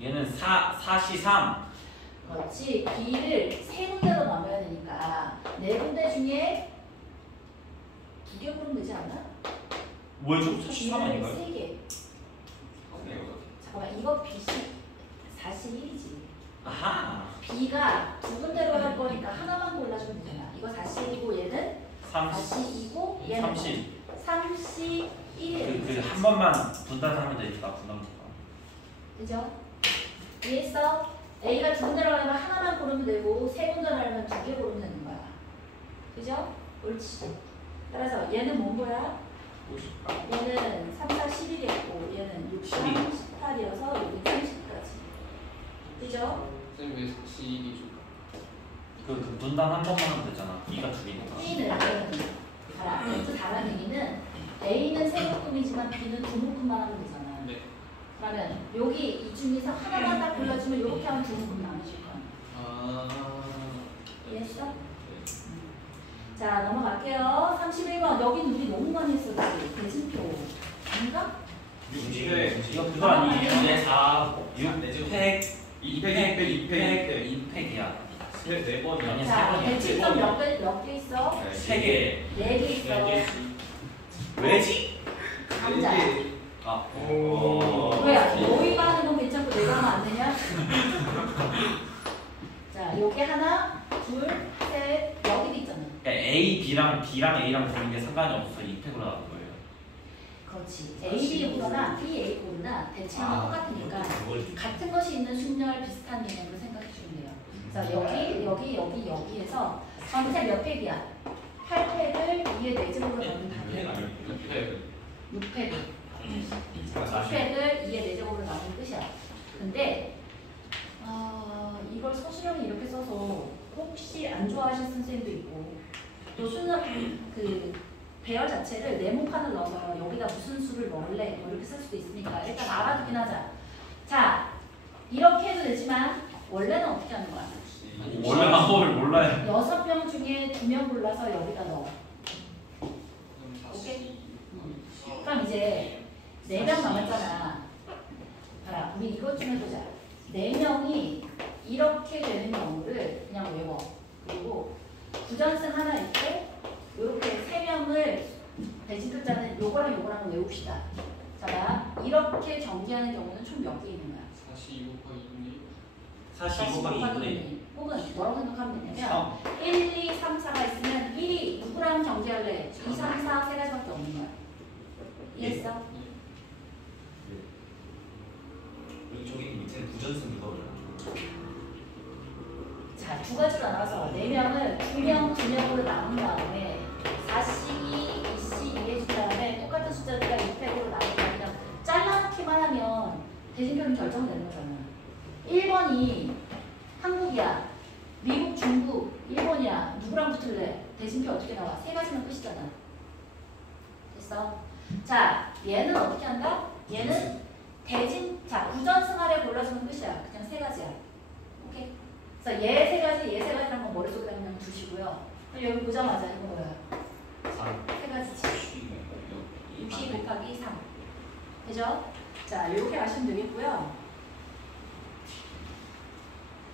얘는 43. 그렇지. B를 세 군데로 나눠야 되니까 4군데 중에 2개 고르면 되지 않나? 뭐야, 저거 43 아닌가요? 3개. 잠깐만, 이거 B씨 41이지. 아하. B가 두 군데로 할 거니까 하나만 골라주면 되잖아. 이거 41이고 얘는 42이고 얘는 30. 31이에요. 한 번만 분단하면 되니까 분단. 그죠? 이해했어? A가 두 군데로 하려면 하나만 고르면 되고 세 군데로 하려면 2개 고르면 되는 거야. 그죠? 옳지. 따라서 얘는 뭔 거야? 58. 얘는 3, 4, 11이었고 얘는 6, 3, 18이어서 여기 30까지. 그죠? 왜 CD 줄까? 그 분단 한 번만 하면 되잖아. B가 두 개니까. B는 봐라. 그 다른 얘기는 A는 세 묶음이지만 B는 두 묶음만 하면 되잖아. 네. 그러면 여기 이 중에서 하나만 딱 골라주면 이렇게 하면 두 묶음 나눠질 거야. 아. 이해했어? 자 넘어갈게요. 31번 여긴 우리 너무 많이 했어. 대진표 아닌가? 60회. 이거 그거 아니에요? 네, 4, 6, 네, 6팩, 2팩, 2팩이야. 네 번이야. 아니, 자 세 번이야. 대칭점 몇개 있어? 3개. 4개 있어. 왜지? 감자. 아, 오. 왜야? 너희가 하는 건 괜찮고 내가 하면 안 되냐? 자 요게 하나, 둘, 셋, 여기도 있잖아. 그러니까 A, B랑 A랑 보는 게 상관이 없어서 2팩으로 나온 거예요. 그렇지. A, B 고르나 B, A 고르나 대칭하면 똑같으니까 같은 것이 있는 순열 비슷한 개념으로 생각해 주면 돼요. 자 여기에서 전체 몇 팩이야? 8팩을 2의 내집으로 넣으면 다 돼. 6팩을. 6팩을 2의 내집으로 넣으면 끝이야. 근데 이걸 서술형이 이렇게 써서 혹시 안 좋아하시는 선생님도 있고 또 순열 그 배열 자체를 네모칸을 넣어서 여기다 무슨 수를 넣을래 뭐 이렇게 쓸 수도 있으니까 일단 알아두긴 하자. 자 이렇게 해도 되지만 원래는 어떻게 하는 거야? 원래 방법을 몰라요. 6명 중에 2명 골라서 여기다 넣어. 오케이? 그럼 이제 4명 남았잖아. 봐라 우리 이것 좀 해보자. 4명이 이렇게 되는 경우를 그냥 외워. 그리고 부전승 하나 있고 이렇게 3명을 대진표자는 요거랑 요거랑 외웁시다. 자, 봐. 이렇게 전개하는 경우는 총 몇 개 있는 거야? 42 곱하기 2. 42 곱하기 2분의 1. 혹은 뭐라고 생각하면 되냐면 1, 2, 3, 4가 있으면 1이 누구랑 전개할래? 2, 3, 4 세 가지밖에 없는 거야. 이해했어? 저기 밑에 부전승 이거 올라. 자, 두 가지로 나눠서 4명을 2명으로 나눈 다음에 4C, 2C 이해해준 다음에 똑같은 숫자들과 6팩으로 나눈 다음에 그냥 잘라놓기만 하면 대진표는 결정되는 거잖아. 1번이 한국이야. 미국, 중국, 일본이야. 누구랑 붙을래? 대진표 어떻게 나와? 세 가지면 끝이잖아. 됐어? 자, 얘는 어떻게 한다? 얘는 자, 부전승하래 골라주면 끝이야. 그냥 세 가지야. 오케이? 그래서 얘 세 가지, 얘 세 가지라는 건 머릿속에 그냥 두시고요. 그럼 여기 보자마자 이거 뭐야? 3. 세 가지지. 60 곱하기 3. 되죠? 자, 이렇게 하시면 되겠고요.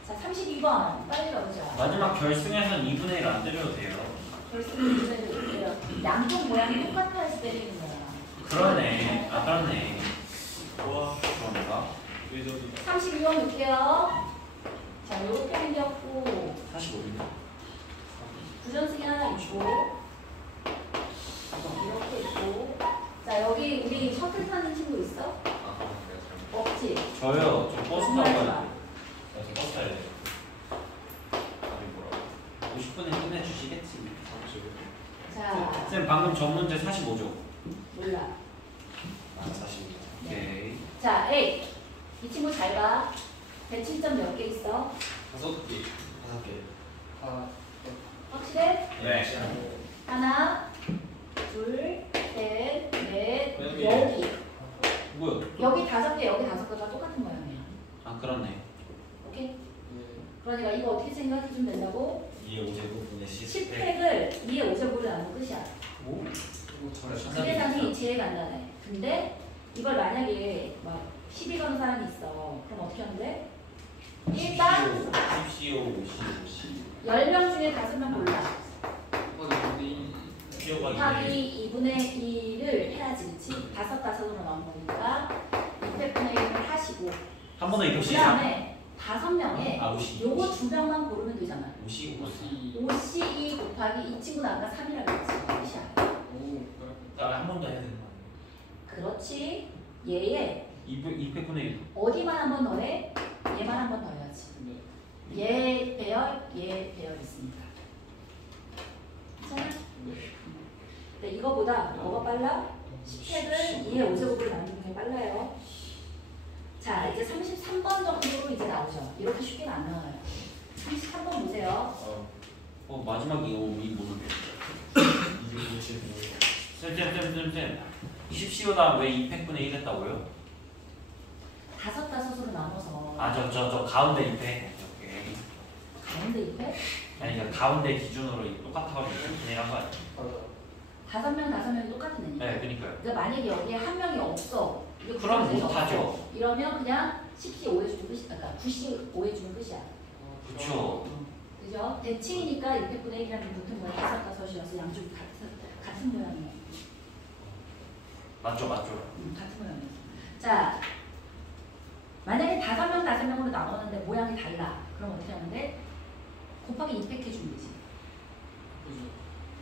자, 32번. 빨리 가보자. 마지막 결승에서는 2분의 1 안 때려도 돼요. 결승은 문제를 양쪽 모양이 똑같아야지 때리는 거야. 그러네. 아, 그렇네. 와. 그런가? 왜 저기 32번 볼게요. 자, 이렇게 생겼고 45분. 부전승이 하나 있고 이렇게 있고 자, 여기 우리 셔틀 타는 친구 있어? 없지? 저요. 저 버스 타고 정말 가요. 좋아. 저 버스 타야 돼. 답이 뭐라고? 50분에 끝내주시겠지. 자, 쌤 방금 전 문제 45죠? 몰라. 아, 45. 오케이. 자, A. 이 친구 잘 봐. 대칭점 몇 개 있어? 5개. 5개. 아. 확실해? 네. 하나, 둘, 셋, 넷, 여기. 여기. 뭐야? 여기 5개, 여기 5개가 똑같은 모양이야. 아, 그렇네. 오케이? 그러니까 이거 어떻게 생각해 주면 된다고? 2의 5제곱분의 10팩을 2의 5제곱으로 나누면 끝이야. 오? 이거 계산이 제일 간단해. 근데 이걸 만약에 막 12가는 사람이 있어. 그럼 어떻게 하면 돼? 일단 10CO, 50, 10명 중에 5명 골라. 곱하기 2분의 1을 해야지, 그치? 5으로 나온 거니까 600분의 1을 하시고 한 번에 이렇게 그 시작. 다음에 5명에 아, 50. 요거 2명만 고르면 되잖아. 50. 52 곱하기 이 친구는 아까 3이라고 했지. 끝이야. 한 번 더 해야 되는 거 그렇지. 얘에 200분의 1. 어디만 한 번 더해? 얘만 한 번 더 해야지. 얘 배열, 얘 배열 있으니까. 괜찮아? 근데 이거보다 뭐가 빨라? 10팩을 2의 5제곱으로 나누는 게 빨라요. 자, 이제 33번 정도로 이제 나오죠. 이렇게 쉽게는 안 나와요. 33번 보세요. 마지막에 이 뭐는 이게 뭐지? 쌤 10CO다 왜 2팩분의 1 했다고요? 다섯으로 나눠서 저 가운데 2팩 오케이. 가운데 입에 아니 그러니까 가운데 기준으로 똑같아가지고 2팩분의 1 한 거 아니에요? 맞아. 5명이 똑같은 애니까. 네 그니까요. 그러니까 만약에 여기에 한 명이 없어. 이거 그럼 구성원이 못하죠. 없어. 이러면 그냥 10시 5에 주면 끝이야. 그러니까 9시 5에 주면 끝이야. 그쵸. 그죠? 대칭이니까 600분의 1이라는 붙은 모양이 다섯이어서 양쪽이 같은 모양이에요. 맞죠. 같은 모양이에요. 자, 만약에 5명으로 나누는데 모양이 달라. 그럼 어떻게 하는데? 곱하기 2팩 해주면 되지. 그죠.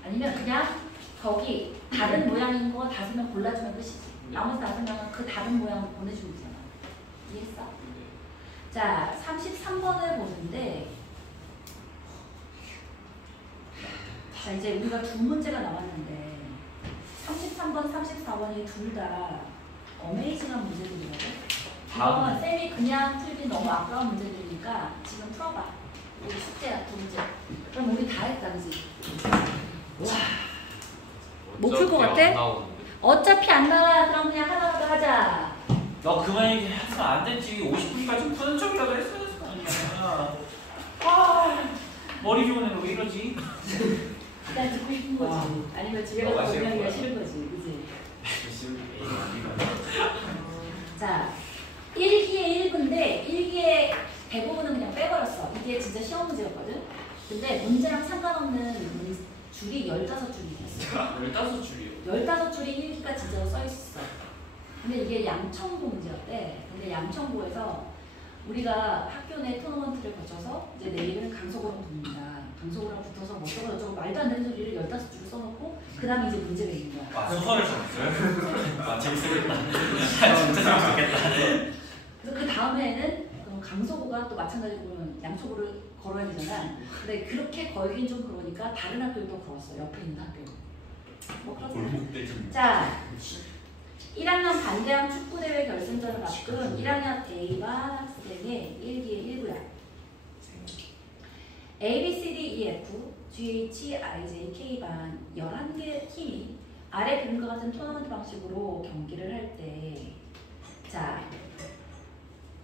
아니면 그냥 거기 다른 모양인 거 5명 골라주면 끝이지. 나머지 5명은 그 다른 모양을 보내주면 되잖아. 이해했어? 네. 자, 33번을 보는데 자, 이제 우리가 두 문제가 나왔는데 33번, 34번이 둘 다 어메이징한 문제들이거든. 이건 쌤이 그냥 풀기 너무 아까운 문제들이니까 지금 풀어봐. 우리 숙제야, 두 문제. 그럼 우리 다 했다, 그지? 못 풀 것 같아? 어차피 안 나와. 그럼 그냥 하나 더 하자. 너 그만 얘기했으면 안 됐지. 50분까지 푸는 척이라도 했어야 했을 거 아니야. 머리 좋은 애는 왜 이러지? 일단 듣고 싶은 거지. 아니면 집에 가서 공부하기가 싫은 거지. 그지? 자, 1기에 1분인데 1기에 대부분은 그냥 빼버렸어. 이게 진짜 시험 문제였거든. 근데 문제랑 상관없는 줄이 15줄이 있었어. 15줄이요. 15줄이 1기가 진짜로 써있었어. 근데 이게 양천고 문제였대. 근데 양천고에서 우리가 학교 내 토너먼트를 거쳐서 이제 내일은 강서구랑 붙는다. 강서구랑 붙어서 뭐 저거 말도 안 되는 소리를 15줄을 써놓고 그 다음에 이제 문제가 있는 거야. 소설을 써봤어요? 재밌겠다. 진짜 재밌겠다. 그래서 그 다음에는 그럼 강서구가 또 마찬가지로 양천구를 걸어야 되잖아. 근데 그렇게 걸긴 좀 그러니까 다른 학교를 또 걸었어. 옆에 있는 학교. 뭐 그렇잖아. 자, 1학년 반대항 축구대회 결승전을 앞둔 1학년 대입반 학생의 1기의 1부야. A, B, C, D, E, F, G, H, I, J, K반 11개 팀이 아래 그림과 같은 토너먼트 방식으로 경기를 할 때 자,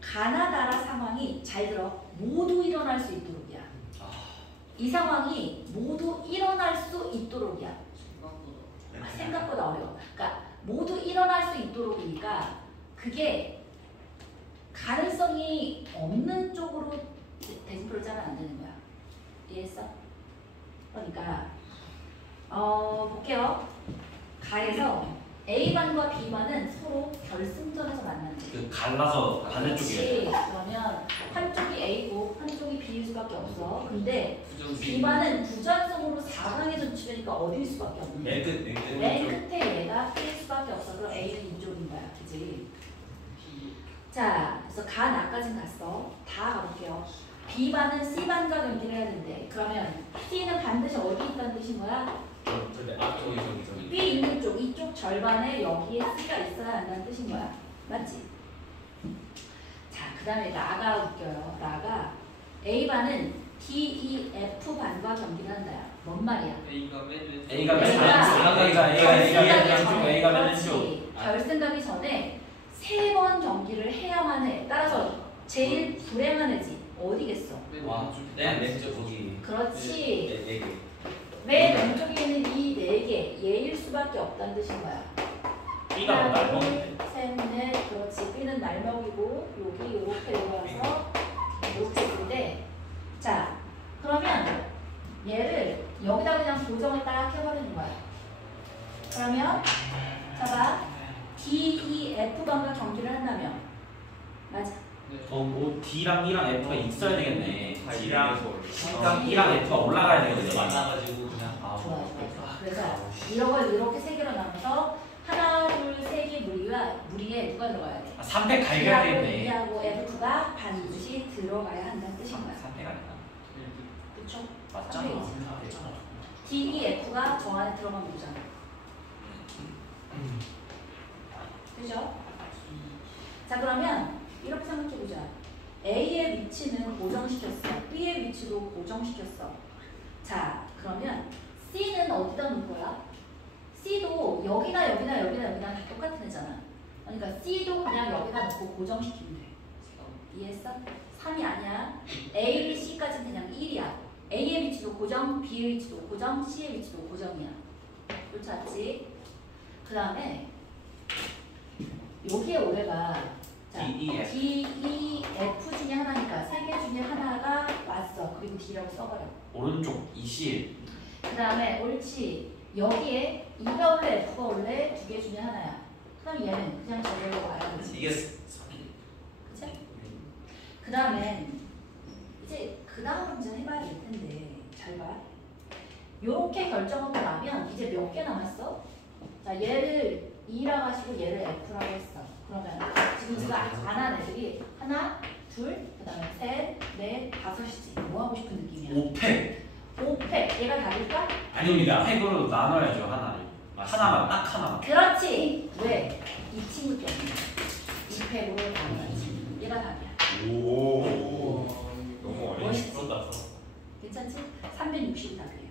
가나다라 상황이 잘 들어 모두 일어날 수 있도록이야. 이 상황이 모두 일어날 수 있도록이야. 생각보다 어려워. 그러니까 모두 일어날 수 있도록이니까 그게 가능성이 없는 쪽으로 대진표를 짜면 안 되는 거야. 이해했어? 그러니까 볼게요. 가에서 A반과 B반은 서로 결승전에서 만나는 거야. 그 갈라서 반대쪽이에요. 그러면 한쪽이 A고 한쪽이 B일 수밖에 없어. 근데 부정식. B반은 부전승으로 4강에서 치르니까 어디일 수밖에 없는 거야. 맨 끝에 얘가 B일 수밖에 없어. 그럼 A는 이쪽인 거야. 그치? 자, 그래서 가 나까진 갔어. 다 가볼게요. B반은 C반과 경기를 해야 되는데 그러면 C는 반드시 어디 있다는 뜻인 거야? B 있는 쪽, 이쪽 절반에 여기에 C가 있어야 한다는 뜻인 거야. 맞지? 자, 그 다음에 라가 웃겨요. 라가 A반은 D, E, F반과 경기를 한다야. 뭔 말이야? A가 맨 왼쪽. A가 맨 왼쪽. 결승 가기 전에 3번 경기를 해야만 해. 따라서 제일 불행한 애지. 어디겠어? 와, 맨 왼쪽 거기. 그렇지. 네 개. 맨 왼쪽에 있는 이 4개 얘일 수밖에 없다는 뜻인 거야. B가 뭐 하나, 둘, 날먹인데. 셋, 넷. 그렇지. B는 날먹이고 여기 이렇게 내려와서 이렇게 있는데 자, 그러면 얘를 여기다 그냥 고정을 딱 해버리는 거야. 그러면 봐봐. D, E, F반과 경기를 한다면 맞아. 뭐 D랑 E랑 F가 있어야 되겠네. D랑 C랑 E랑 F가 올라가야 되겠네. 만나가지고 그냥 좋아요. 그래서 이런 걸 이렇게 3개로 나눠서 하나, 둘, 3개 무리에 누가 들어가야 돼? 300 갈겨야 되겠네. D하고 F가 반드시 들어가야 한다는 뜻인 거야. 300 아니야? 그쵸? 맞잖아. 300이지. D, E, F가 저 안에 들어가면 되잖아. 그죠? 자, 그러면 이렇게 생각해보자. A의 위치는 고정시켰어. B의 위치도 고정시켰어. 자, 그러면 C는 어디다 놓을 거야? C도 여기나 여기나 여기나 여기나 다 똑같은 애잖아. 그러니까 C도 그냥 여기다 놓고 고정시키면 돼. 이해했어? 3이 아니야. A, B, C까지는 그냥 1이야. A의 위치도 고정, B의 위치도 고정, C의 위치도 고정이야. 옳지? 그 다음에 여기에 오래가 자, D, E, F. D, E, F 중에 하나니까 세 개 중에 하나가 왔어. 그리고 D라고 써버려. 오른쪽 EC. 그 다음에 옳지. 여기에 E가 올래, F가 올래 두 개 중에 하나야. 그럼 얘는 그냥 저절로 와야 되지. 이게 그치? 그 다음엔 이제 그 다음 문제 해봐야 될 텐데 잘 봐. 요렇게 결정하고 나면 이제 몇 개 남았어? 자, 얘를 E라고 하시고 얘를 F라고 했어. 그러면 지금 제가 안 한 애들이 하나, 둘, 그 다음에 셋, 넷, 다섯이지. 뭐 하고 싶은 느낌이야? 5팩. 5팩. 얘가 답일까? 아닙니다. 팩으로 나눠야죠, 하나를. 하나만, 딱 하나만. 그렇지. 왜? 이 친구 때문에. 이 팩으로 나눠야지. 얘가 답이야. 오. 너무 어려워. 멋있지? 그렇다. 괜찮지? 360이 답이에요.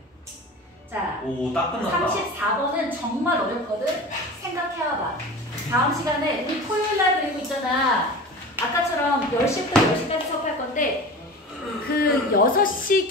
자, 오, 딱 끝났다. 34번은 정말 어렵거든? 생각해와봐. 다음 시간에 우리 토요일날 그리고 있잖아. 아까처럼 10시부터 10시까지 수업할 건데 그 6시